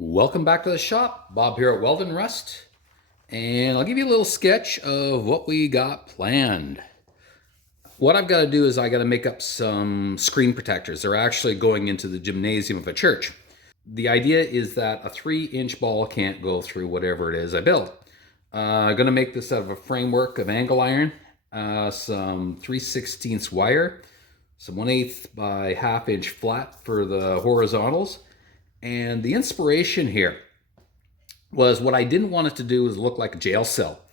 Welcome back to the shop. Bob here at Welding Rust, and I'll give you a little sketch of what we got planned. What I've got to do is I got to make up some screen protectors. They're actually going into the gymnasium of a church. The idea is that a 3-inch ball can't go through whatever it is I build. I'm going to make this out of a framework of angle iron, some 3/16 wire, some 1/8 by 1/2 inch flat for the horizontals. And the inspiration here was what I didn't want it to do is look like a jail cell.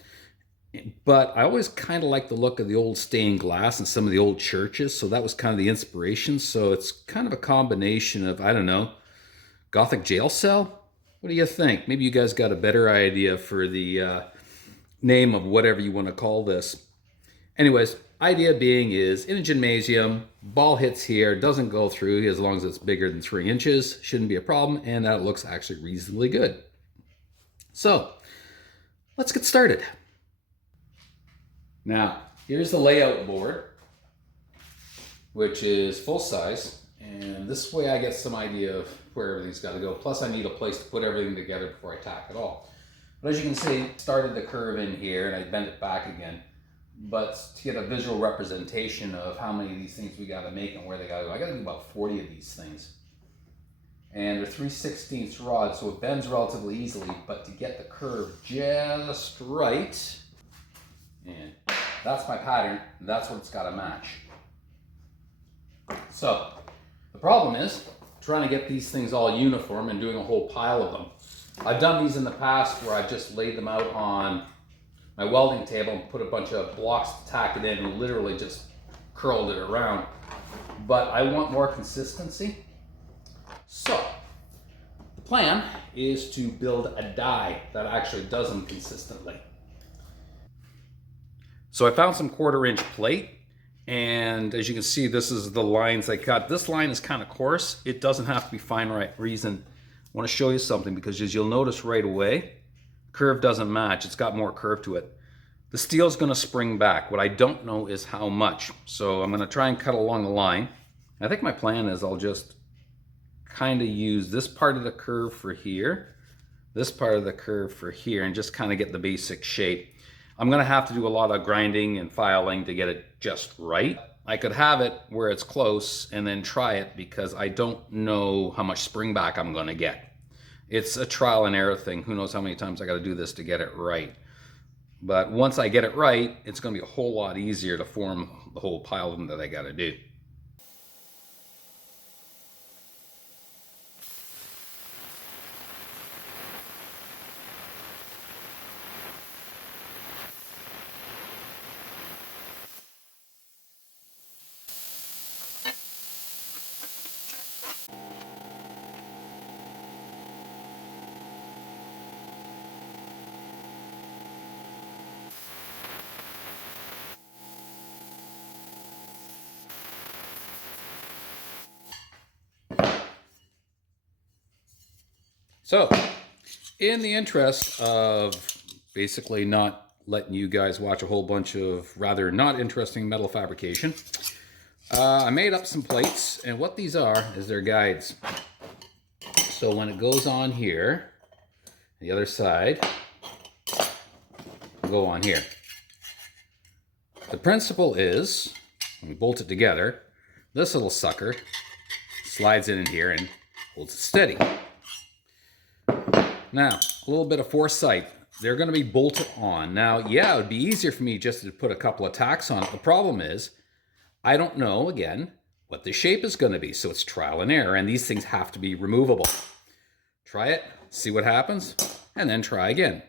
But I always kind of like the look of the old stained glass in some of the old churches. So that was kind of the inspiration. So it's kind of a combination of, I don't know, Gothic jail cell? What do you think? Maybe you guys got a better idea for the name of whatever you want to call this. Anyways, idea being is in a gymnasium, ball hits here, doesn't go through as long as it's bigger than 3 inches, shouldn't be a problem, and that looks actually reasonably good. So let's get started. Now, here's the layout board, which is full size, and this way I get some idea of where everything's got to go. Plus I need a place to put everything together before I tack it all. But as you can see, started the curve in here and I bent it back again. But to get a visual representation of how many of these things we got to make and where they got to go, I got to do about 40 of these things. And they're 3/16 rods, so it bends relatively easily, but to get the curve just right, and that's my pattern, and that's what it's got to match. So the problem is trying to get these things all uniform and doing a whole pile of them. I've done these in the past where I've just laid them out on my welding table and put a bunch of blocks to tack it in and literally just curled it around. But I want more consistency. So the plan is to build a die that actually does them consistently. So I found some 1/4 inch plate, and as you can see, this is the lines I cut. This line is kind of coarse. It doesn't have to be fine, right? Reason I want to show you something, because as you'll notice right away, curve doesn't match. It's got more curve to it. The steel's going to spring back. What I don't know is how much. So I'm going to try and cut along the line. I think my plan is I'll just kind of use this part of the curve for here, this part of the curve for here, and just kind of get the basic shape. I'm going to have to do a lot of grinding and filing to get it just right. I could have it where it's close and then try it, because I don't know how much spring back I'm going to get. It's a trial and error thing. Who knows how many times I got to do this to get it right. But once I get it right, it's going to be a whole lot easier to form the whole pile of them that I got to do. So, in the interest of basically not letting you guys watch a whole bunch of rather not interesting metal fabrication, I made up some plates, and what these are is they're guides. So when it goes on here, the other side will go on here. The principle is, when we bolt it together, this little sucker slides in here and holds it steady. Now, a little bit of foresight. They're going to be bolted on. Now, yeah, it would be easier for me just to put a couple of tacks on it. The problem is, I don't know, again, what the shape is going to be. So it's trial and error, and these things have to be removable. Try it, see what happens, and then try again.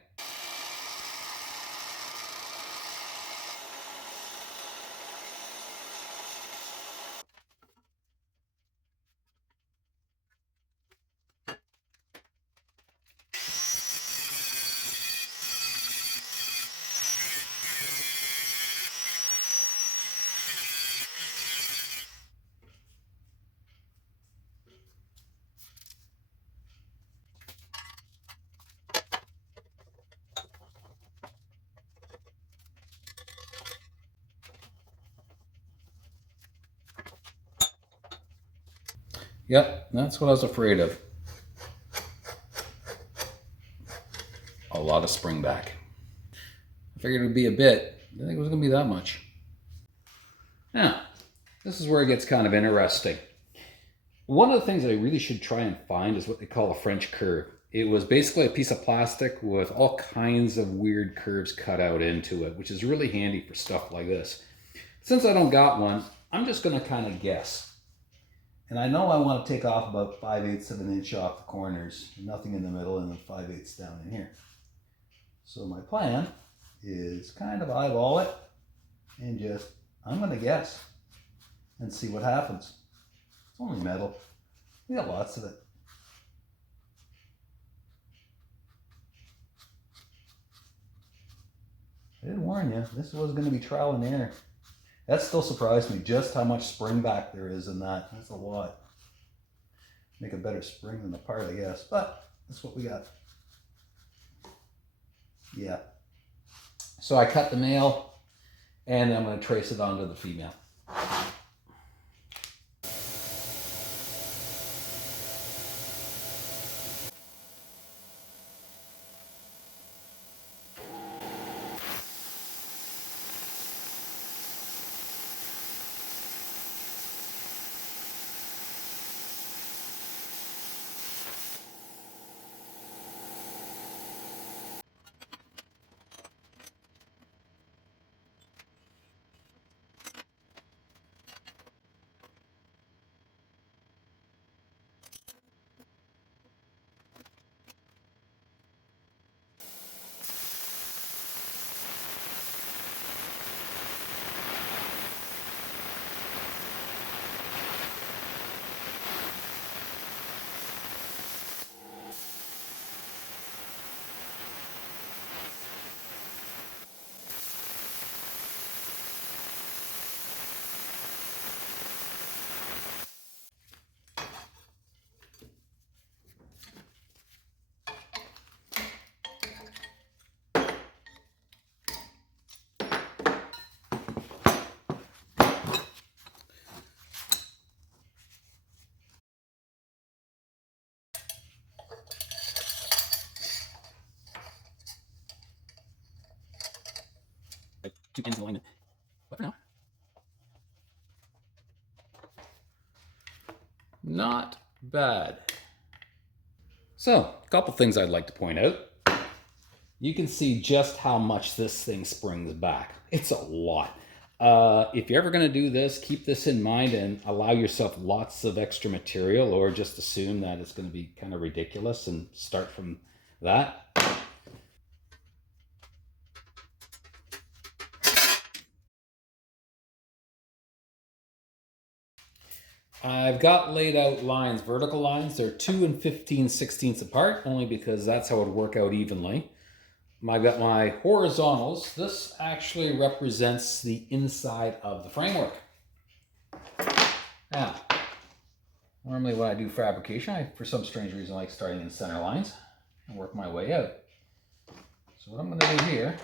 Yep, that's what I was afraid of. a lot of spring back. I figured it would be a bit. I didn't think it was going to be that much. Now, this is where it gets kind of interesting. One of the things that I really should try and find is what they call a French curve. It was basically a piece of plastic with all kinds of weird curves cut out into it, which is really handy for stuff like this. Since I don't got one, I'm just going to kind of guess. And I know I want to take off about 5/8 of an inch off the corners, nothing in the middle, and then 5/8 down in here. So my plan is kind of eyeball it and just, I'm going to guess and see what happens. It's only metal. We got lots of it. I did warn you, this was going to be trial and error. That still surprised me, just how much spring back there is in that. That's a lot. Make a better spring than the part, I guess. But that's what we got. Yeah. So I cut the male, and I'm going to trace it onto the female. Two pins in alignment. But for now, not bad. So, a couple things I'd like to point out. You can see just how much this thing springs back. It's a lot. If you're ever going to do this, keep this in mind and allow yourself lots of extra material, or just assume that it's going to be kind of ridiculous and start from that. I've got laid out lines, vertical lines. They're 2 and 15/16 apart, only because that's how it would work out evenly. I've got my horizontals. This actually represents the inside of the framework. Now, normally when I do fabrication, I, for some strange reason, like starting in center lines and work my way out. So what I'm going to do here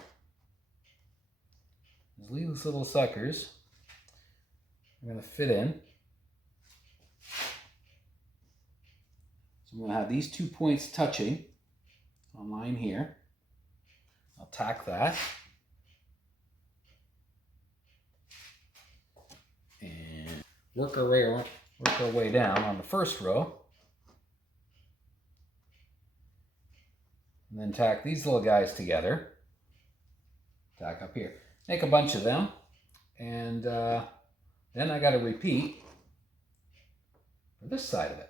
is leave these little suckers. I'm going to fit in. So I'm going to have these 2 points touching on line here. I'll tack that. And work our way down on the first row. And then tack these little guys together. Tack up here. Make a bunch of them. And then I got to repeat for this side of it.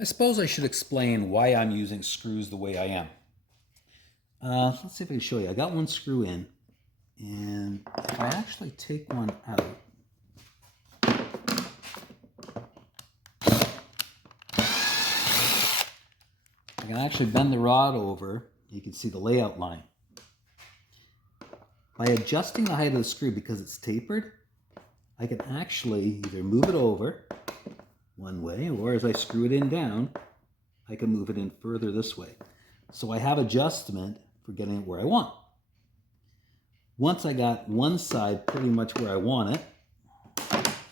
I suppose I should explain why I'm using screws the way I am. Let's see if I can show you. I got one screw in, and if I actually take one out, I can actually bend the rod over. You can see the layout line. By adjusting the height of the screw, because it's tapered, I can actually either move it over one way, or as I screw it in down, I can move it in further this way. So I have adjustment for getting it where I want. Once I got one side pretty much where I want it,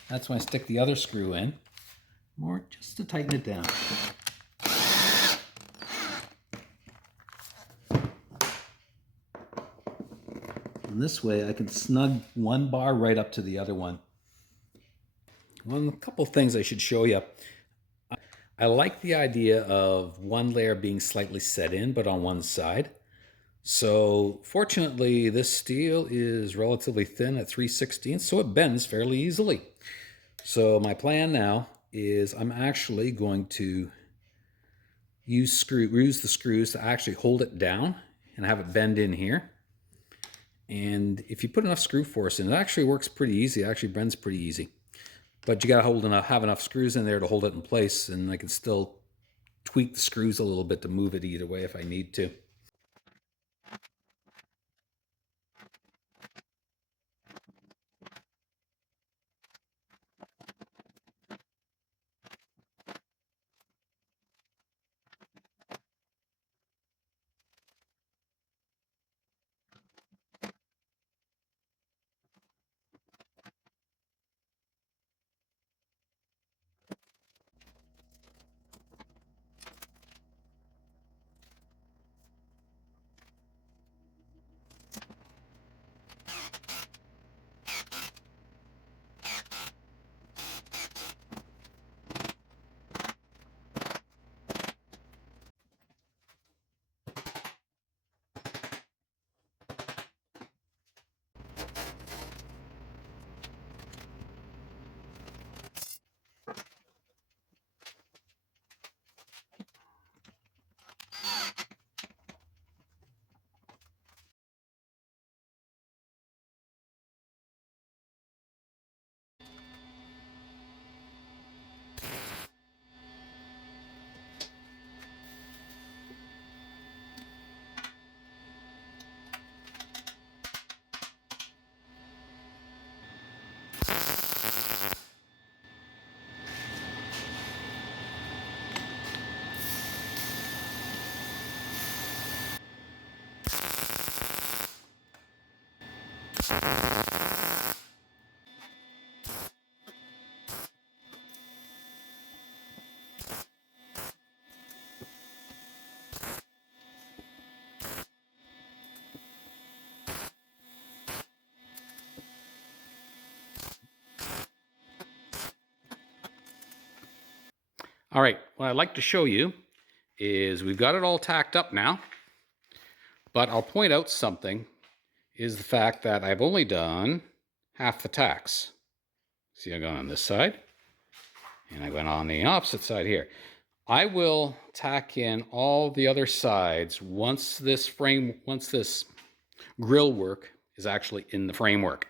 that's when I stick the other screw in, more just to tighten it down. And this way I can snug one bar right up to the other one. A couple of things I should show you. I like the idea of one layer being slightly set in, but on one side. So fortunately, this steel is relatively thin at 3/16, so it bends fairly easily. So my plan now is I'm actually going to use the screws to actually hold it down and have it bend in here. And if you put enough screw force in, it actually works pretty easy. It actually bends pretty easy. But you got to have enough screws in there to hold it in place, and I can still tweak the screws a little bit to move it either way if I need to. All right, what I'd like to show you is we've got it all tacked up now, but I'll point out something is the fact that I've only done half the tacks. See, I've gone on this side, and I went on the opposite side here. I will tack in all the other sides once this grill work is actually in the framework.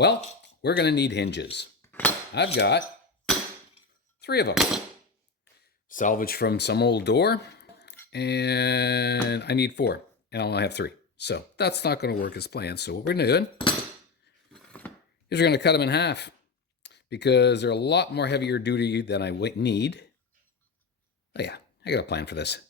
Well, we're going to need hinges. I've got 3 of them. Salvaged from some old door. And I need 4. And I only have 3. So that's not going to work as planned. So what we're doing is we're going to cut them in half. Because they're a lot more heavier duty than I need. Oh yeah, I got a plan for this.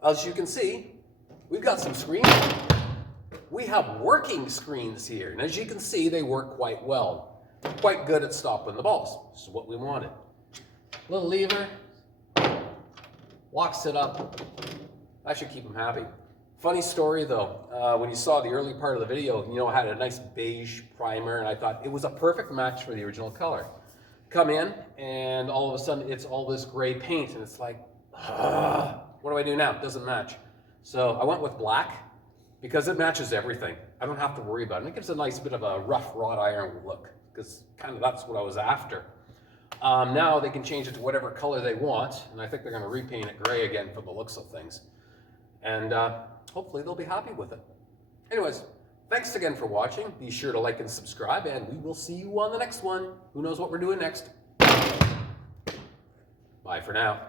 As you can see, we've got some screens. We have working screens here, and as you can see, they work quite well. Quite good at stopping the balls. This is what we wanted. Little lever, locks it up. That should keep them happy. Funny story though, when you saw the early part of the video, you know, it had a nice beige primer, and I thought it was a perfect match for the original color. Come in, and all of a sudden it's all this gray paint, and it's like, what do I do now? It doesn't match. So I went with black because it matches everything. I don't have to worry about it. And it gives a nice bit of a rough wrought iron look, because kind of that's what I was after. Now they can change it to whatever color they want, and I think they're going to repaint it gray again for the looks of things. And hopefully they'll be happy with it. Anyways, thanks again for watching. Be sure to like and subscribe, and we will see you on the next one. Who knows what we're doing next? Bye for now.